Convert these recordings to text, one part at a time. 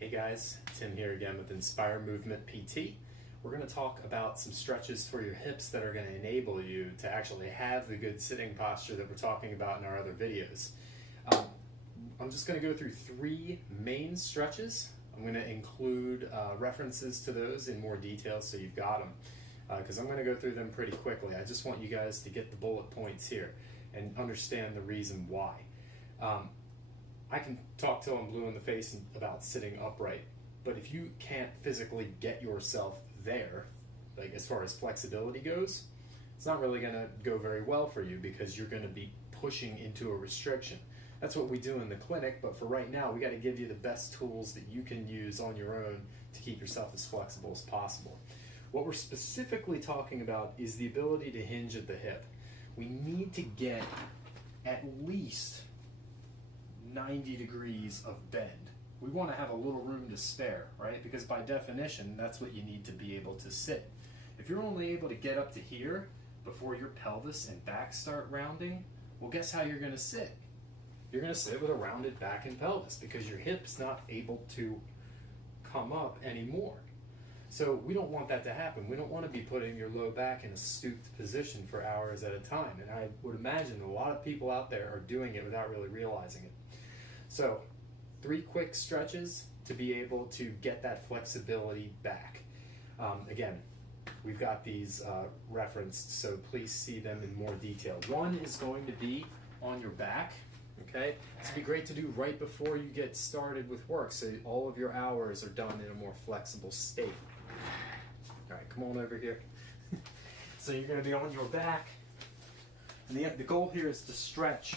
Hey guys, Tim here again with Inspire Movement PT. We're going to talk about some stretches for your hips that are going to enable you to actually have the good sitting posture that we're talking about in our other videos. I'm just going to go through three main stretches. I'm going to include references to those in more detail so you've got them, because I'm going to go through them pretty quickly. I just want you guys to get the bullet points here and understand the reason why. I can talk till I'm blue in the face about sitting upright, but if you can't physically get yourself there, like as far as flexibility goes, it's not really going to go very well for you because you're going to be pushing into a restriction. That's what we do in the clinic, but for right now, we got to give you the best tools that you can use on your own to keep yourself as flexible as possible. What we're specifically talking about is the ability to hinge at the hip. We need to get at least 90 degrees of bend. We want to have a little room to spare, right? Because by definition, that's what you need to be able to sit. If you're only able to get up to here before your pelvis and back start rounding, well, guess how you're going to sit? You're going to sit with a rounded back and pelvis because your hip's not able to come up anymore. So we don't want that to happen. We don't want to be putting your low back in a stooped position for hours at a time. And I would imagine a lot of people out there are doing it without really realizing it. So 3 quick stretches to be able to get that flexibility back. Again, we've got these referenced, so please see them in more detail. One is going to be on your back. Okay, this would be great to do right before you get started with work, so all of your hours are done in a more flexible state. All right, come on over here. So you're going to be on your back, and the goal here is to stretch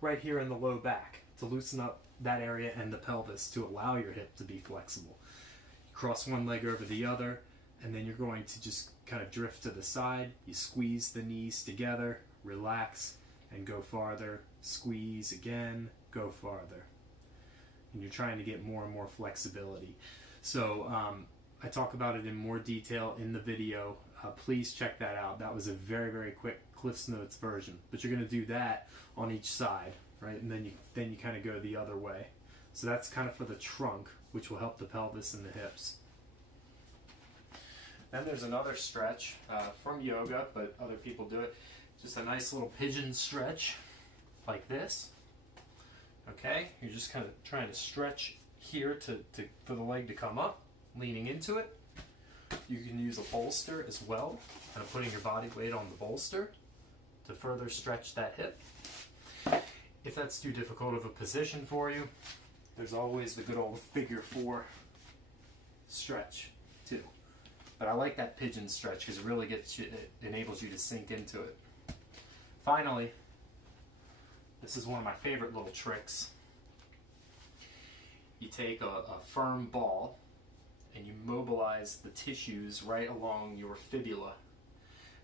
right here in the low back to loosen up that area and the pelvis to allow your hip to be flexible. Cross one leg over the other, and then you're going to just kind of drift to the side. You squeeze the knees together, relax, and go farther. Squeeze again, go farther. And you're trying to get more and more flexibility. So I talk about it in more detail in the video. Please check that out. That was a very, very quick Cliff's Notes version. But you're going to do that on each side, right? And then you kind of go the other way. So that's kind of for the trunk, which will help the pelvis and the hips. Then there's another stretch from yoga, but other people do it. Just a nice little pigeon stretch like this. Okay, you're just kind of trying to stretch here for the leg to come up, leaning into it. You can use a bolster as well, kind of putting your body weight on the bolster to further stretch that hip. If that's too difficult of a position for you, there's always the good old figure 4 stretch too. But I like that pigeon stretch because it really it enables you to sink into it. Finally, this is one of my favorite little tricks. You take a firm ball and you mobilize the tissues right along your fibula.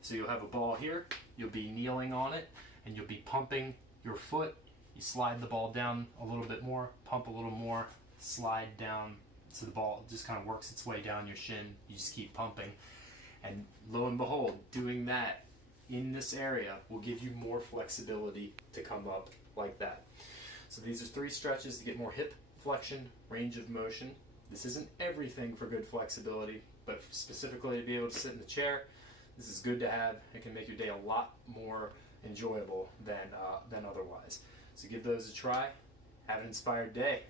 So you'll have a ball here, you'll be kneeling on it, and you'll be pumping your foot. You slide the ball down a little bit more, pump a little more, slide down, so the ball just kind of works its way down your shin. You just keep pumping. And lo and behold, doing that in this area will give you more flexibility to come up like that. So these are 3 stretches to get more hip flexion, range of motion. This isn't everything for good flexibility, but specifically to be able to sit in the chair, this is good to have. It can make your day a lot more enjoyable than otherwise. So give those a try. Have an inspired day.